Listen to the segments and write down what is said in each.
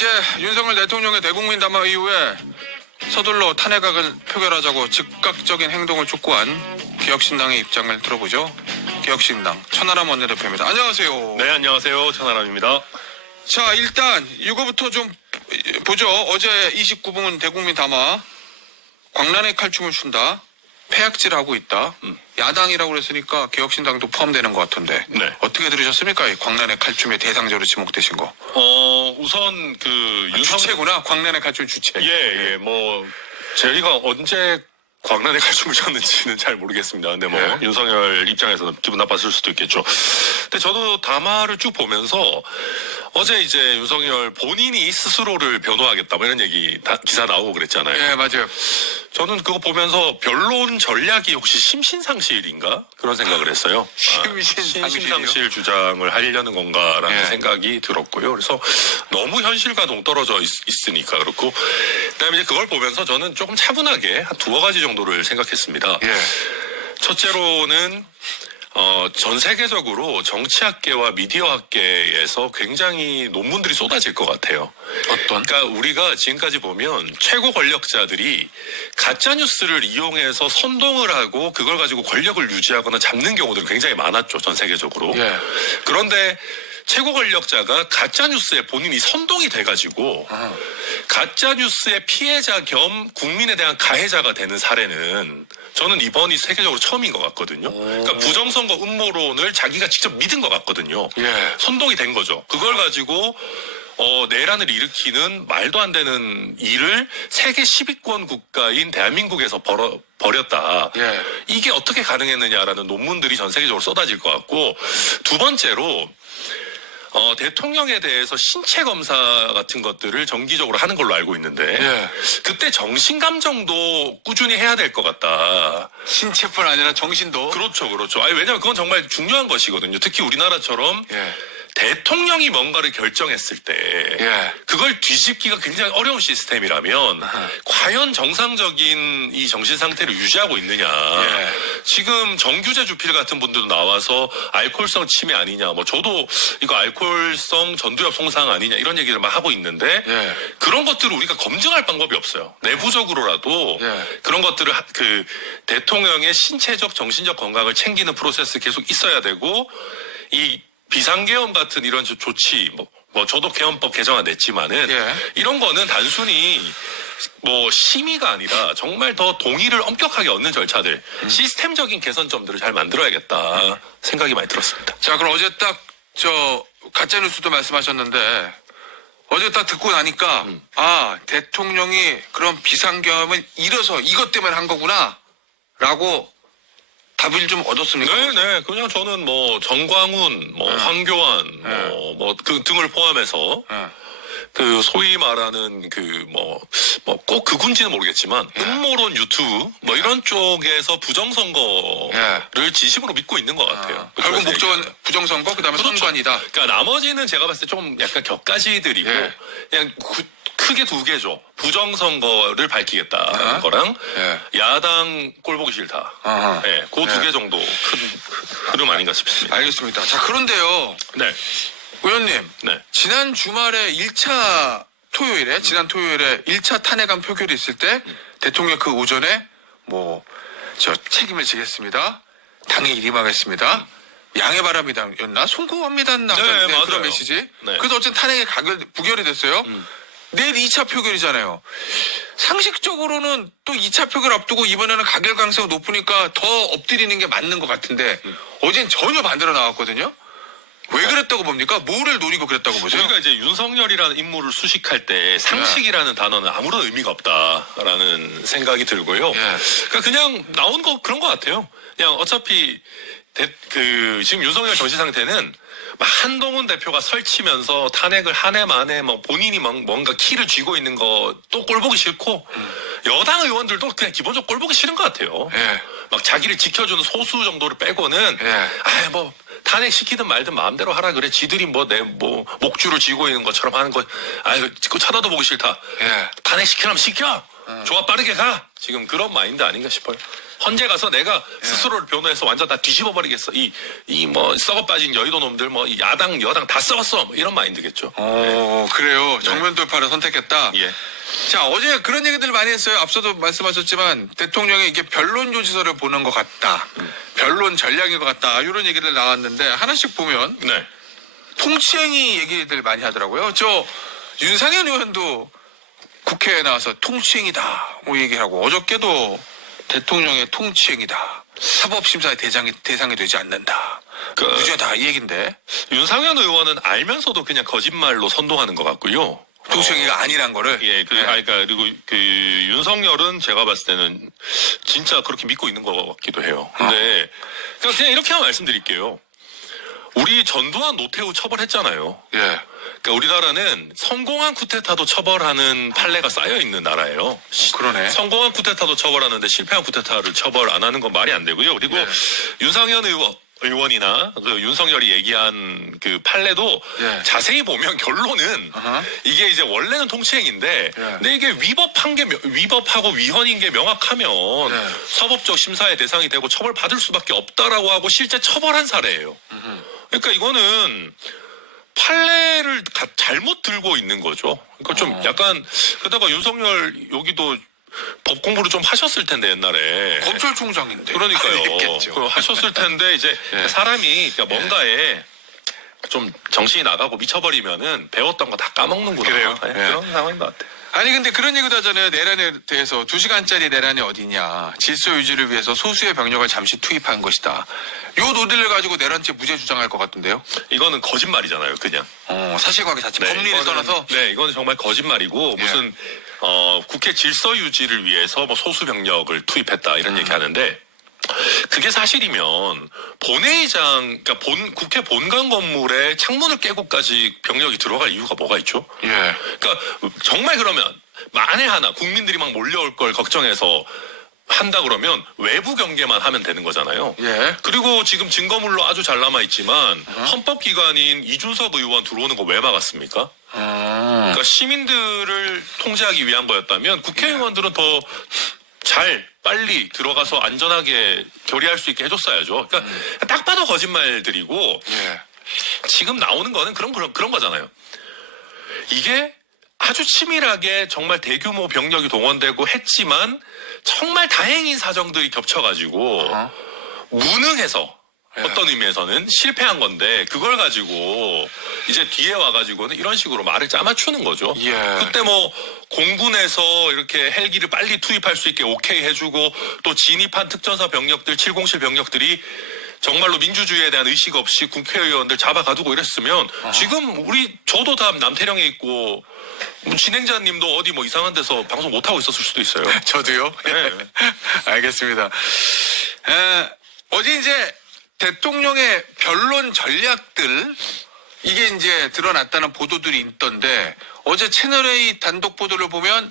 어제 윤석열 대통령의 대국민 담화 이후에 서둘러 탄핵안을 표결하자고 즉각적인 행동을 촉구한 기혁신당의 입장을 들어보죠. 기혁신당 천하람 원내대표입니다. 안녕하세요. 네, 안녕하세요. 천하람입니다. 자, 일단 이거부터 좀 보죠. 어제 29분 대국민 담화 광란의 칼춤을 춘다. 폐악질하고 있다. 야당이라고 그랬으니까 기혁신당도 포함되는 것 같은데 네. 어떻게 들으셨습니까? 이 광란의 칼춤의 대상자로 지목되신 거. 우선 주체구나. 광란의 칼춤 주체. 예, 저희가 언제 광란의 칼춤을 췄는지는 잘 모르겠습니다. 근데 예. 윤석열 입장에서는 기분 나빴을 수도 있겠죠. 근데 저도 담화를 쭉 보면서 어제 이제 윤석열 본인이 스스로를 변호하겠다 뭐 이런 얘기 기사 나오고 그랬잖아요. 예, 맞아요. 저는 그거 보면서 변론 전략이 혹시 심신상실인가 그런 생각을 했어요. 심신상실 주장을 하려는 건가라는 예. 생각이 들었고요. 그래서 너무 현실과 동떨어져 있으니까 그렇고, 그다음에 이제 그걸 보면서 저는 조금 차분하게 한 두어 가지 정도를 생각했습니다. 예. 첫째로는 전 세계적으로 정치학계와 미디어학계에서 굉장히 논문들이 쏟아질 것 같아요. 어떤? 그러니까 우리가 지금까지 보면 최고 권력자들이 가짜 뉴스를 이용해서 선동을 하고 그걸 가지고 권력을 유지하거나 잡는 경우들이 굉장히 많았죠, 전 세계적으로. 예. 그런데 최고 권력자가 가짜 뉴스에 본인이 선동이 돼가지고 가짜 뉴스의 피해자 겸 국민에 대한 가해자가 되는 사례는 저는 이번이 세계적으로 처음인 것 같거든요. 그러니까 부정선거 음모론을 자기가 직접 믿은 것 같거든요. 예. 선동이 된 거죠. 그걸 가지고 내란을 일으키는 말도 안 되는 일을 세계 10위권 국가인 대한민국에서 벌였다. 예. 이게 어떻게 가능했느냐라는 논문들이 전 세계적으로 쏟아질 것 같고, 두 번째로 대통령에 대해서 신체 검사 같은 것들을 정기적으로 하는 걸로 알고 있는데 예. 그때 정신감정도 꾸준히 해야 될 것 같다. 신체뿐 아니라 정신도. 그렇죠. 아니, 왜냐면 그건 정말 중요한 것이거든요. 특히 우리나라처럼 예. 대통령이 뭔가를 결정했을 때 예. 그걸 뒤집기가 굉장히 어려운 시스템이라면 과연 정상적인 이 정신 상태를 유지하고 있느냐. 예. 지금 정규재 주필 같은 분들도 나와서 알코올성 치매 아니냐, 저도 이거 알코올성 전두엽 손상 아니냐 이런 얘기를 막 하고 있는데 예. 그런 것들을 우리가 검증할 방법이 없어요. 내부적으로라도 예. 그런 것들을 그 대통령의 신체적 정신적 건강을 챙기는 프로세스 계속 있어야 되고, 이 비상계엄 같은 이런 조치, 저도 계엄법 개정안 냈지만은, 예. 이런 거는 단순히 심의가 아니라 정말 더 동의를 엄격하게 얻는 절차들, 시스템적인 개선점들을 잘 만들어야겠다 생각이 많이 들었습니다. 자, 그럼 어제 딱 가짜뉴스도 말씀하셨는데 어제 딱 듣고 나니까 대통령이 그런 비상계엄을 이뤄서 이것 때문에 한 거구나 라고 답을 좀 얻었습니까? 네. 그냥 저는 정광훈, 황교안, 그 등을 포함해서 그 소위 말하는 꼭 그군지는 모르겠지만 음모론 유튜브 이런 쪽에서 부정선거를 진심으로 믿고 있는 것 같아요. 결국 목적은 부정선거, 그다음에 그렇죠. 선관이다. 그러니까 나머지는 제가 봤을 때 좀 약간 격가지들이고 예. 그냥 크게 두 개죠. 부정선거를 밝히겠다는 거랑 야당 꼴보기 싫다. 네, 그 두 개 정도 큰 흐름 아닌가 싶습니다. 알겠습니다. 자, 그런데요. 네. 의원님. 네. 지난 토요일에 1차 탄핵안 표결이 있을 때 대통령 그 오전에 책임을 지겠습니다. 당에 일임하겠습니다. 양해 바랍니다였나? 송구합니다. 네, 맞아요. 그런 메시지. 네. 그래서 어쨌든 탄핵이 부결이 됐어요. 내일 2차 표결이잖아요. 상식적으로는 또 2차 표결 앞두고 이번에는 가결 가능성이 높으니까 더 엎드리는 게 맞는 것 같은데 어젠 전혀 반대로 나왔거든요. 왜 그랬다고 봅니까? 뭐를 노리고 그랬다고 보세요? 우리가 이제 윤석열이라는 인물을 수식할 때 상식이라는 단어는 아무런 의미가 없다라는 생각이 들고요. 그러니까 그냥 나온 거 그런 것 같아요. 그냥 어차피 지금 윤석열 정신 상태는 한동훈 대표가 설치면서 탄핵을 한 해 만에 본인이 뭔가 키를 쥐고 있는 거 또 꼴보기 싫고 여당 의원들도 그냥 기본적으로 꼴보기 싫은 것 같아요. 자기를 지켜주는 소수 정도를 빼고는 탄핵 시키든 말든 마음대로 하라 그래. 지들이 목줄을 쥐고 있는 것처럼 하는 거, 그거 쳐다도 보기 싫다. 탄핵 시키려면 시켜. 좋아, 빠르게 가. 지금 그런 마인드 아닌가 싶어요. 헌재 가서 내가 스스로를 변호해서 완전 다 뒤집어 버리겠어. 이 뭐 썩어 빠진 여의도 놈들 뭐 야당 여당 다 썩었어. 뭐 이런 마인드겠죠. 그래요. 정면 돌파를 선택했다. 예. 자, 어제 그런 얘기들 많이 했어요. 앞서도 말씀하셨지만 대통령이 이게 변론 요지서를 보는 것 같다. 변론 전략인 것 같다. 이런 얘기들 나왔는데 하나씩 보면 네. 통치행위 얘기들 많이 하더라고요. 저 윤상현 의원도 국회에 나와서 통치행위다 뭐 얘기하고 어저께도 대통령의 통치행위다. 사법심사의 대상이 되지 않는다. 무죄다 이 얘긴데. 윤상현 의원은 알면서도 그냥 거짓말로 선동하는 것 같고요. 통치행위가 아니란 거를. 예, 그러니까 그리고 그 윤석열은 제가 봤을 때는 진짜 그렇게 믿고 있는 것 같기도 해요. 근데 그냥 이렇게만 말씀드릴게요. 우리 전두환 노태우 처벌했잖아요. 예. 그러니까 우리나라는 성공한 쿠데타도 처벌하는 판례가 쌓여 있는 나라예요. 그러네. 성공한 쿠데타도 처벌하는데 실패한 쿠데타를 처벌 안 하는 건 말이 안 되고요. 그리고 예. 윤상현 의원이나 그 윤석열이 얘기한 그 판례도 예. 자세히 보면 결론은 이게 이제 원래는 통치행위인데 근데 이게 위법하고 위헌인 게 명확하면 사법적 심사의 대상이 되고 처벌받을 수밖에 없다라고 하고 실제 처벌한 사례예요. 그러니까 이거는 판례를 잘못 들고 있는 거죠. 그러니까 좀 약간 그러다가 윤석열 여기도 법 공부를 좀 하셨을 텐데 옛날에 검찰총장인데. 그러니까요. 했겠죠. 하셨을 텐데 이제 사람이 그러니까 뭔가에 좀 정신이 나가고 미쳐버리면은 배웠던 거 다 까먹는구나. 그래요? 네, 그런 상황인 것 같아요. 아니 근데 그런 얘기도 하잖아요. 내란에 대해서 2시간짜리 내란이 어디냐. 질서 유지를 위해서 소수의 병력을 잠시 투입한 것이다. 요 논리를 가지고 내란죄 무죄 주장할 것 같은데요. 이거는 거짓말이잖아요, 그냥. 사실관계 자체. 법리를 이거는, 떠나서. 네, 이거는 정말 거짓말이고 무슨 국회 질서 유지를 위해서 뭐 소수 병력을 투입했다 이런 얘기하는데 그게 사실이면 본회의장, 그러니까 국회 본관 건물에 창문을 깨고까지 병력이 들어갈 이유가 뭐가 있죠? 예. 그러니까 정말 그러면 만에 하나 국민들이 막 몰려올 걸 걱정해서 한다 그러면 외부 경계만 하면 되는 거잖아요. 예. 그리고 지금 증거물로 아주 잘 남아 있지만 헌법기관인 이준석 의원 들어오는 거 왜 막았습니까? 그러니까 시민들을 통제하기 위한 거였다면 국회의원들은 더 잘 빨리 들어가서 안전하게 결의할 수 있게 해줬어야죠. 그러니까 딱 봐도 거짓말들이고 예. 지금 나오는 거는 그런 거잖아요. 이게 아주 치밀하게 정말 대규모 병력이 동원되고 했지만 정말 다행인 사정들이 겹쳐가지고 무능해서 어떤 의미에서는 실패한 건데 그걸 가지고 이제 뒤에 와가지고는 이런 식으로 말을 짜맞추는 거죠. 예. 그때 뭐 공군에서 이렇게 헬기를 빨리 투입할 수 있게 오케이 해주고 또 진입한 특전사 병력들 707 병력들이 정말로 민주주의에 대한 의식 없이 국회의원들 잡아가두고 이랬으면 지금 저도 다 남태령에 있고 진행자님도 어디 뭐 이상한 데서 방송 못하고 있었을 수도 있어요. 저도요. 네. 알겠습니다. 어제 이제 대통령의 변론 전략들 이게 이제 드러났다는 보도들이 있던데 어제 채널A 단독 보도를 보면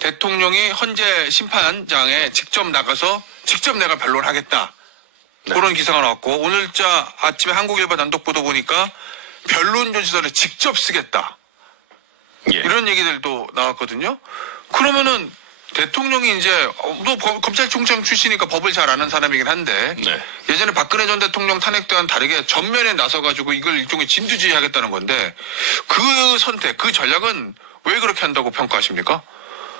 대통령이 헌재 심판장에 직접 나가서 직접 내가 변론하겠다. 네. 그런 기사가 나왔고 오늘자 아침에 한국일보 단독 보도 보니까 변론 요지서를 직접 쓰겠다. 예. 이런 얘기들도 나왔거든요. 그러면은 대통령이 이제 또 검찰총장 출신이니까 법을 잘 아는 사람이긴 한데 네. 예전에 박근혜 전 대통령 탄핵 때와는 다르게 전면에 나서가지고 이걸 일종의 진두지휘하겠다는 건데 그 선택, 그 전략은 왜 그렇게 한다고 평가하십니까?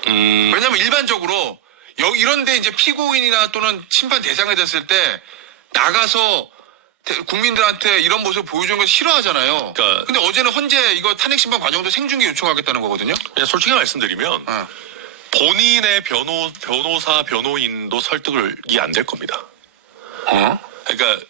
왜냐하면 일반적으로 이런데 이제 피고인이나 또는 심판 대상이 됐을 때 나가서 국민들한테 이런 모습을 보여주는 걸 싫어하잖아요. 그러니까 근데 어제는 헌재 이거 탄핵 심판 과정도 생중계 요청하겠다는 거거든요. 그냥 솔직히 말씀드리면 본인의 변호사, 변호인도 설득이 안 될 겁니다. 그러니까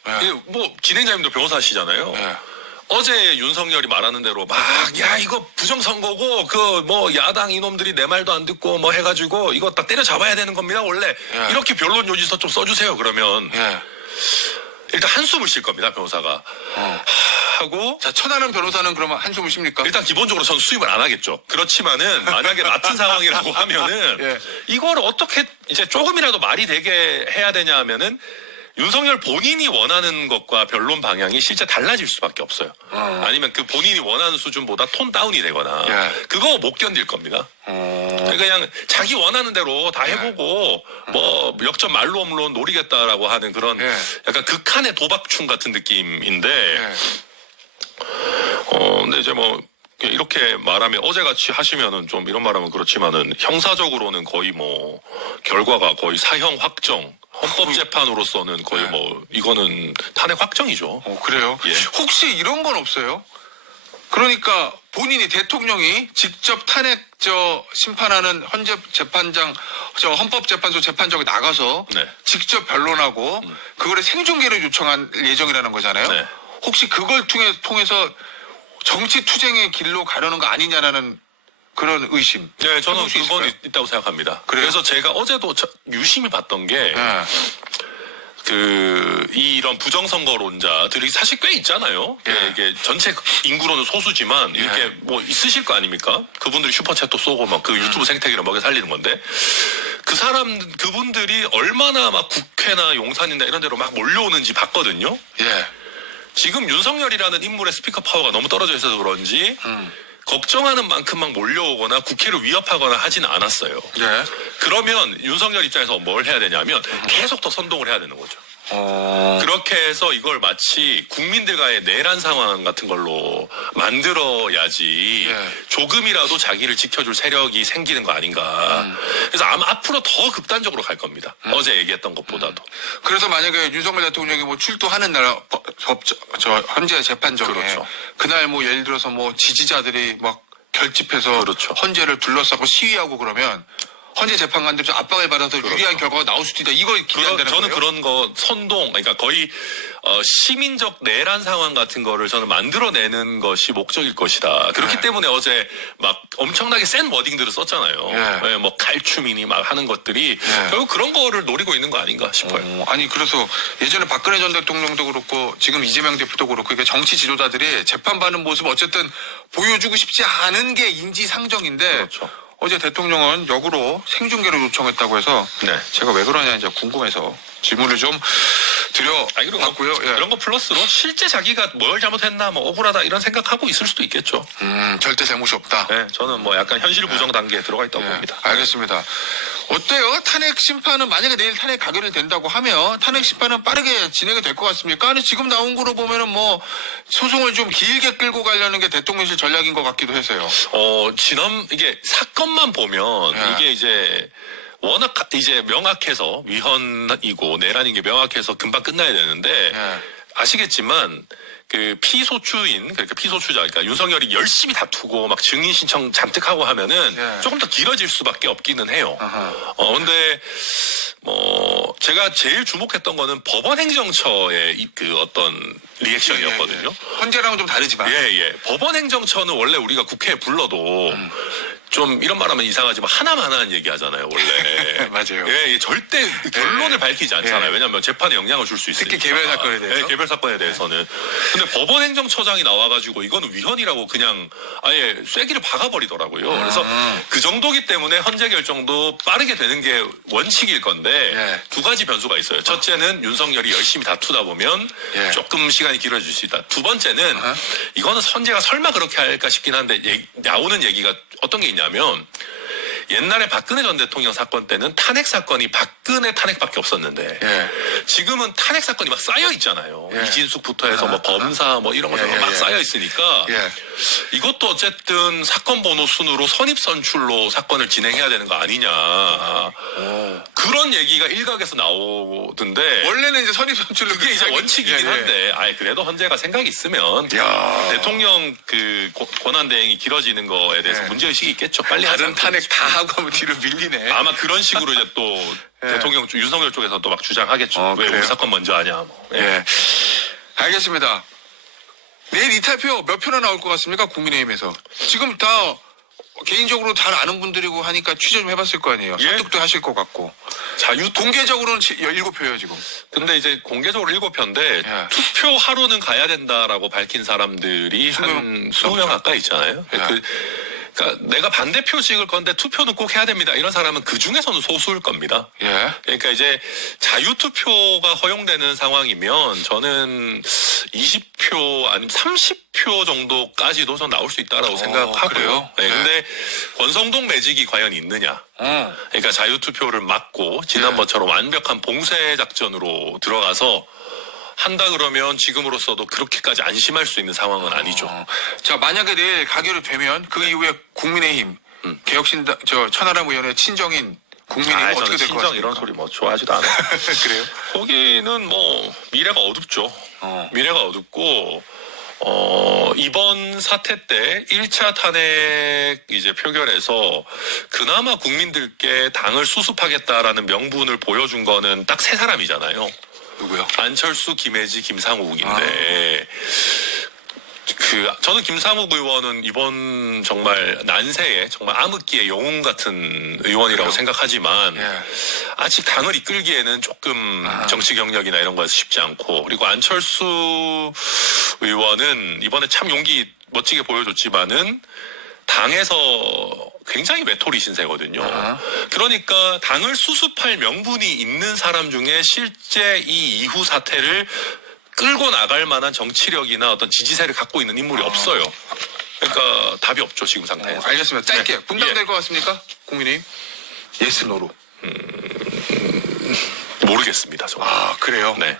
뭐 진행자님도 변호사시잖아요. 어제 윤석열이 말하는 대로 막 야 이거 부정선거고 그 뭐 야당 이놈들이 내 말도 안 듣고 뭐 해가지고 이거 다 때려잡아야 되는 겁니다. 원래 이렇게 변론 요지서 좀 써주세요. 그러면 일단 한숨을 쉴 겁니다. 변호사가 하고 자, 천하는 변호사는 그러면 한숨을 쉽니까? 일단 기본적으로 전 수입을 안 하겠죠. 그렇지만은 만약에 같은 상황이라고 하면은 이걸 어떻게 이제 조금이라도 말이 되게 해야 되냐 하면은 윤석열 본인이 원하는 것과 변론 방향이 실제 달라질 수밖에 없어요. 아니면 그 본인이 원하는 수준보다 톤 다운이 되거나 그거 못 견딜 겁니다. 그냥 자기 원하는 대로 다 해보고 뭐 역전 말로 홈런 노리겠다라고 하는 그런 약간 극한의 도박충 같은 느낌인데 근데 이제 뭐 이렇게 말하면 어제같이 하시면은 좀 이런 말하면 그렇지만은 형사적으로는 거의 뭐 결과가 거의 사형 확정, 헌법재판으로서는 거의 뭐 이거는 탄핵 확정이죠. 그래요? 예. 혹시 이런 건 없어요? 그러니까 본인이 대통령이 직접 탄핵 심판하는 헌법재판소 재판장에 나가서 직접 변론하고 그거를 생중계를 요청한 예정이라는 거잖아요. 네. 혹시 그걸 통해서 정치 투쟁의 길로 가려는 거 아니냐라는 그런 의심. 네, 저는 해볼 수 그건 있을까요? 있다고 생각합니다. 그래요? 그래서 제가 어제도 유심히 봤던 게 이런 부정선거론자들이 사실 꽤 있잖아요. 이게 전체 인구로는 소수지만 이렇게 뭐 있으실 거 아닙니까? 그분들이 슈퍼챗도 쏘고 막 그 유튜브 생태계를 먹여 살리는 건데 그분들이 얼마나 막 국회나 용산이나 이런 데로 막 몰려오는지 봤거든요. 지금 윤석열이라는 인물의 스피커 파워가 너무 떨어져 있어서 그런지 걱정하는 만큼 막 몰려오거나 국회를 위협하거나 하지는 않았어요. 그러면 윤석열 입장에서 뭘 해야 되냐면 계속 더 선동을 해야 되는 거죠. 그렇게 해서 이걸 마치 국민들과의 내란 상황 같은 걸로 만들어야지 조금이라도 자기를 지켜줄 세력이 생기는 거 아닌가. 그래서 아마 앞으로 더 극단적으로 갈 겁니다. 어제 얘기했던 것보다도. 그래서 만약에 윤석열 대통령이 뭐 출두하는 날 헌재 재판정에 그렇죠. 그날 뭐 예를 들어서 뭐 지지자들이 막 결집해서 그렇죠. 헌재를 둘러싸고 시위하고 그러면 헌재 재판관들 좀 압박을 받아서 유리한 결과가 나올 수도 있다. 이걸 기대한다는 거예요? 저는 그런 거 선동, 그러니까 거의 시민적 내란 상황 같은 거를 저는 만들어내는 것이 목적일 것이다. 그렇기 때문에 어제 막 엄청나게 센 워딩들을 썼잖아요. 뭐 갈추민이 막 하는 것들이 결국 그런 거를 노리고 있는 거 아닌가 싶어요. 아니 그래서 예전에 박근혜 전 대통령도 그렇고 지금 이재명 대표도 그렇고 이게 정치 지도자들이 재판받는 모습 어쨌든 보여주고 싶지 않은 게 인지상정인데 그렇죠. 어제 대통령은 역으로 생중계를 요청했다고 해서 제가 왜 그러냐 이제 궁금해서 질문을 좀 드려봤고요. 그런 거 플러스로 실제 자기가 뭘 잘못했나 뭐 억울하다 이런 생각하고 있을 수도 있겠죠. 절대 잘못이 없다. 네, 저는 뭐 약간 현실 부정 단계에 들어가 있다고 봅니다. 알겠습니다. 어때요? 탄핵 심판은 만약에 내일 탄핵 가결이 된다고 하면 탄핵 심판은 빠르게 진행이 될 것 같습니까? 아니 지금 나온 거로 보면은 뭐 소송을 좀 길게 끌고 가려는 게 대통령실 전략인 것 같기도 해서요. 이게 사건만 보면 이게 이제 워낙 이제 명확해서 위헌이고 내란인 게 명확해서 금방 끝나야 되는데 아시겠지만 그 피소추인 그러니까 피소추자 그러니까 윤석열이 열심히 다투고 막 증인 신청 잔뜩 하고 하면은 조금 더 길어질 수밖에 없기는 해요. 근데 뭐 제가 제일 주목했던 거는 법원 행정처의 그 어떤 리액션이었거든요. 헌재랑은 좀 다르지만. 법원 행정처는 원래 우리가 국회에 불러도 좀 이런 말하면 이상하지만 하나만 얘기 하잖아요, 원래. 맞아요. 절대 결론을 밝히지 않잖아요. 왜냐하면 재판에 영향을 줄 수 있으니까. 특히 개별 사건에 대해서. 개별 사건에 대해서는. 근데 법원 행정처장이 나와가지고 이거는 위헌이라고 그냥 아예 쐐기를 박아버리더라고요. 그래서 그 정도기 때문에 헌재 결정도 빠르게 되는 게 원칙일 건데 두 가지 변수가 있어요. 첫째는 윤석열이 열심히 다투다 보면 조금 시간이 길어질 수 있다. 두 번째는 이거는 헌재가 설마 그렇게 할까 싶긴 한데 나오는 얘기가 어떤 게 있냐면 옛날에 박근혜 전 대통령 사건 때는 탄핵 사건이 박근혜 탄핵밖에 없었는데 지금은 탄핵 사건이 막 쌓여 있잖아요. 이진숙부터 해서 뭐 검사 뭐 이런 것들 막 쌓여 있으니까 이것도 어쨌든 사건 번호 순으로 선입선출로 사건을 진행해야 되는 거 아니냐 그런 얘기가 일각에서 나오던데 원래는 이제 선입선출로 그게 이제 원칙이긴 한데 그래도 헌재가 생각이 있으면 대통령 그 권한대행이 길어지는 거에 대해서 문제의식이 있겠죠. 빨리 다른 탄핵 다 하고 하면 뒤로 밀리네. 아마 그런 식으로 이제 또 대통령 윤석열 쪽에서 또 막 주장하겠죠. 왜 우리 사건 먼저 하냐. 뭐. 알겠습니다. 내일 이탈표 몇 표나 나올 것 같습니까? 국민의힘에서. 지금 다 개인적으로 잘 아는 분들이고 하니까 취재 좀 해봤을 거 아니에요. 설득도 하실 것 같고. 공개적으로는 17표예요 지금. 근데 이제 공개적으로 7표인데 투표하러는 가야 된다라고 밝힌 사람들이 한 20명 가까이 있잖아요. 그러니까 내가 반대표 찍을 건데 투표는 꼭 해야 됩니다. 이런 사람은 그 중에서는 소수일 겁니다. 예. 그러니까 이제 자유투표가 허용되는 상황이면 저는 20표 아니면 30표 정도까지도 전 나올 수 있다라고 생각하고요. 그래요? 네, 네. 근데 권성동 매직이 과연 있느냐? 그러니까 자유투표를 막고 지난번처럼 완벽한 봉쇄 작전으로 들어가서 한다 그러면 지금으로서도 그렇게까지 안심할 수 있는 상황은 아니죠. 자, 만약에 내일 가결이 되면 그 이후에 국민의힘, 개혁신당, 천하람 의원의 친정인 국민의힘 어떻게 될 것 같습니까? 이런 소리 뭐 좋아하지도 않아요. 그래요? 거기는 뭐 미래가 어둡죠. 미래가 어둡고 이번 사태 때 1차 탄핵 이제 표결에서 그나마 국민들께 당을 수습하겠다라는 명분을 보여준 거는 딱 세 사람이잖아요. 누구요? 안철수, 김혜지, 김상욱인데 저는 김상욱 의원은 이번 정말 난세에 정말 암흑기의 영웅 같은 의원이라고 그래요? 생각하지만 예. 아직 당을 이끌기에는 조금 정치 경력이나 이런 거에서 쉽지 않고, 그리고 안철수 의원은 이번에 참 용기 멋지게 보여줬지만은 당에서 굉장히 외톨이 신세거든요. 그러니까 당을 수습할 명분이 있는 사람 중에 실제 이 이후 사태를 끌고 나갈 만한 정치력이나 어떤 지지세를 갖고 있는 인물이 없어요. 그러니까 답이 없죠, 지금 상태에서. 알겠습니다. 짧게. 네. 분당될 것 같습니까? 국민의힘? 예스, 노로. 모르겠습니다, 정말. 아, 그래요? 네.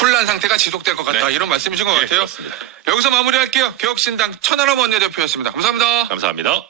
혼란 상태가 지속될 것 같다. 네. 이런 말씀이신 것 같아요. 그렇습니다. 여기서 마무리할게요. 개혁신당 천하람 원내대표였습니다. 감사합니다. 감사합니다.